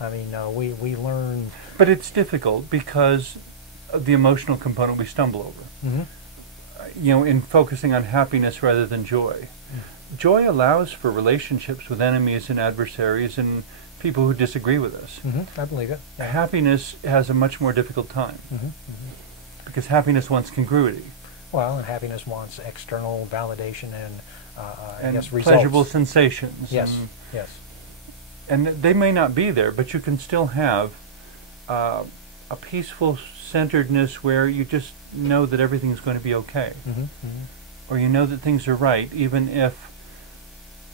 I mean, we learn. But it's difficult because of the emotional component we stumble over. Mm-hmm. You know, in focusing on happiness rather than joy. Joy allows for relationships with enemies and adversaries and people who disagree with us. Mm-hmm. I believe it. Yeah. Happiness has a much more difficult time because happiness wants congruity Well, and happiness wants external validation and I and guess pleasurable results. sensations. Yes. Yes. And they may not be there, but you can still have a peaceful centeredness where you just know that everything's going to be okay. Or you know that things are right, even if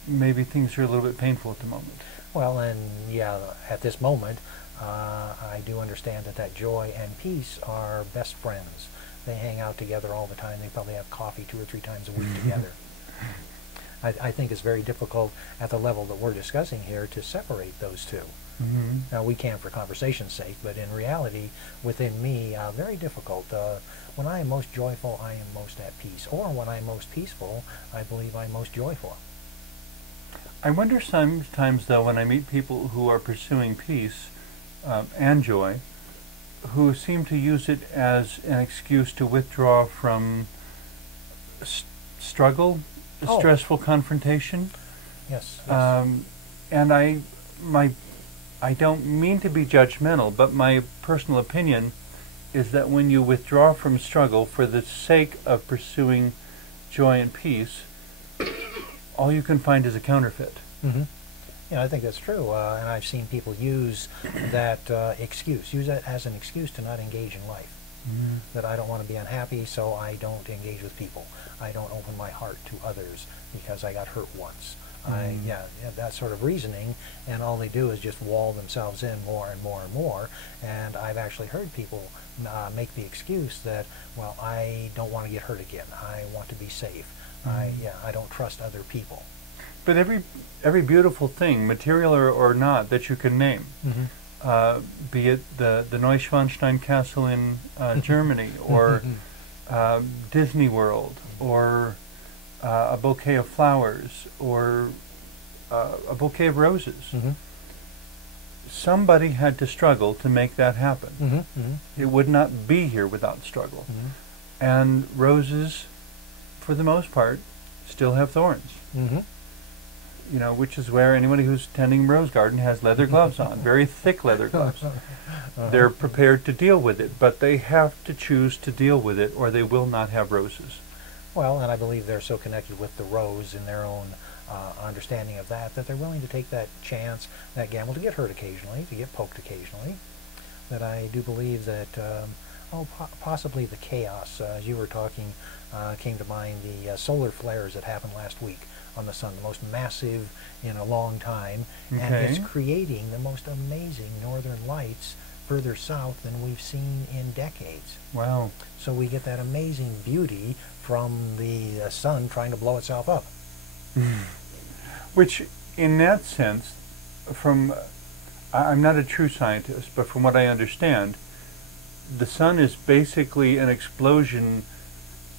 maybe things are a little bit painful at the moment. Well, and yeah, at this moment, I do understand that joy and peace are best friends. They hang out together all the time. They probably have coffee 2 or 3 times a week together. I think it's very difficult at the level that we're discussing here to separate those two. Now, we can for conversation's sake, but in reality, within me, very difficult. When I am most joyful, I am most at peace. Or when I'm most peaceful, I believe I'm most joyful. I wonder sometimes, though, when I meet people who are pursuing peace and joy, who seem to use it as an excuse to withdraw from struggle, stressful confrontation. Yes. Yes. And I don't mean to be judgmental, but my personal opinion is that when you withdraw from struggle for the sake of pursuing joy and peace, all you can find is a counterfeit. Yeah, I think that's true, and I've seen people use that use that as an excuse to not engage in life. That I don't want to be unhappy, so I don't engage with people. I don't open my heart to others because I got hurt once. Yeah, that sort of reasoning, and all they do is just wall themselves in more and more and more. And I've actually heard people make the excuse that, well, I don't want to get hurt again. I want to be safe. I don't trust other people. But every beautiful thing, material or not, that you can name, be it the Neuschwanstein Castle in Germany, or Disney World, or a bouquet of flowers, or a bouquet of roses. Somebody had to struggle to make that happen. It would not be here without struggle. And roses, for the most part, still have thorns. You know, which is where anybody who's tending a rose garden has leather gloves on, very thick leather gloves. They're prepared to deal with it, but they have to choose to deal with it, or they will not have roses. Well, and I believe they're so connected with the rose in their own understanding of that they're willing to take that chance, that gamble, to get hurt occasionally, to get poked occasionally. That I do believe that, possibly the chaos, as you were talking, came to mind, the solar flares that happened last week on the sun, the most massive in a long time, and it's creating the most amazing northern lights further south than we've seen in decades. Wow. So we get that amazing beauty from the sun trying to blow itself up. Which, in that sense, I'm not a true scientist, but from what I understand, the sun is basically an explosion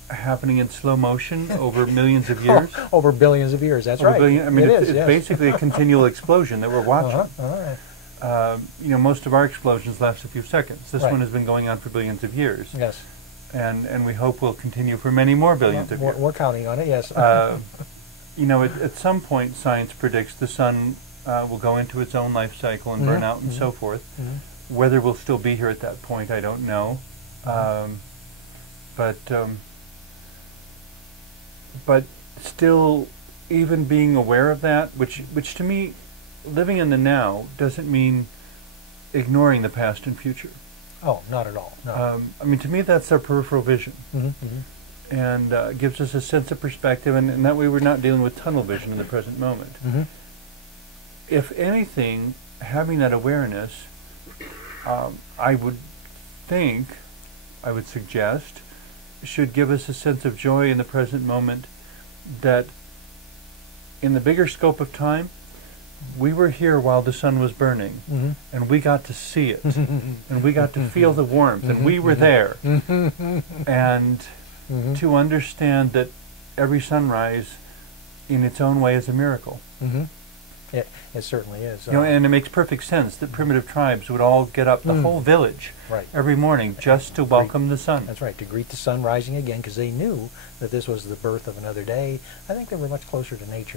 happening in slow motion over millions of years. Over billions of years, that's right. It's basically a continual explosion that we're watching. You know, most of our explosions last a few seconds. This one has been going on for billions of years. Yes. And we hope will continue for many more billions of years. We're counting on it, yes. You know, at some point, science predicts the sun will go into its own life cycle and burn out and so forth. Whether we'll still be here at that point, I don't know. But still, even being aware of that, which to me, living in the now doesn't mean ignoring the past and future. Oh, not at all. No. I mean, to me, that's our peripheral vision. And gives us a sense of perspective, and that way we're not dealing with tunnel vision in the present moment. If anything, having that awareness, I would suggest, should give us a sense of joy in the present moment, that in the bigger scope of time, we were here while the sun was burning, and we got to see it, and we got to feel the warmth, and we were there. And to understand that every sunrise in its own way is a miracle. It certainly is. You know, and it makes perfect sense that primitive tribes would all get up, the whole village, right, every morning just to welcome the sun. That's right, to greet the sun rising again, because they knew that this was the birth of another day. I think they were much closer to nature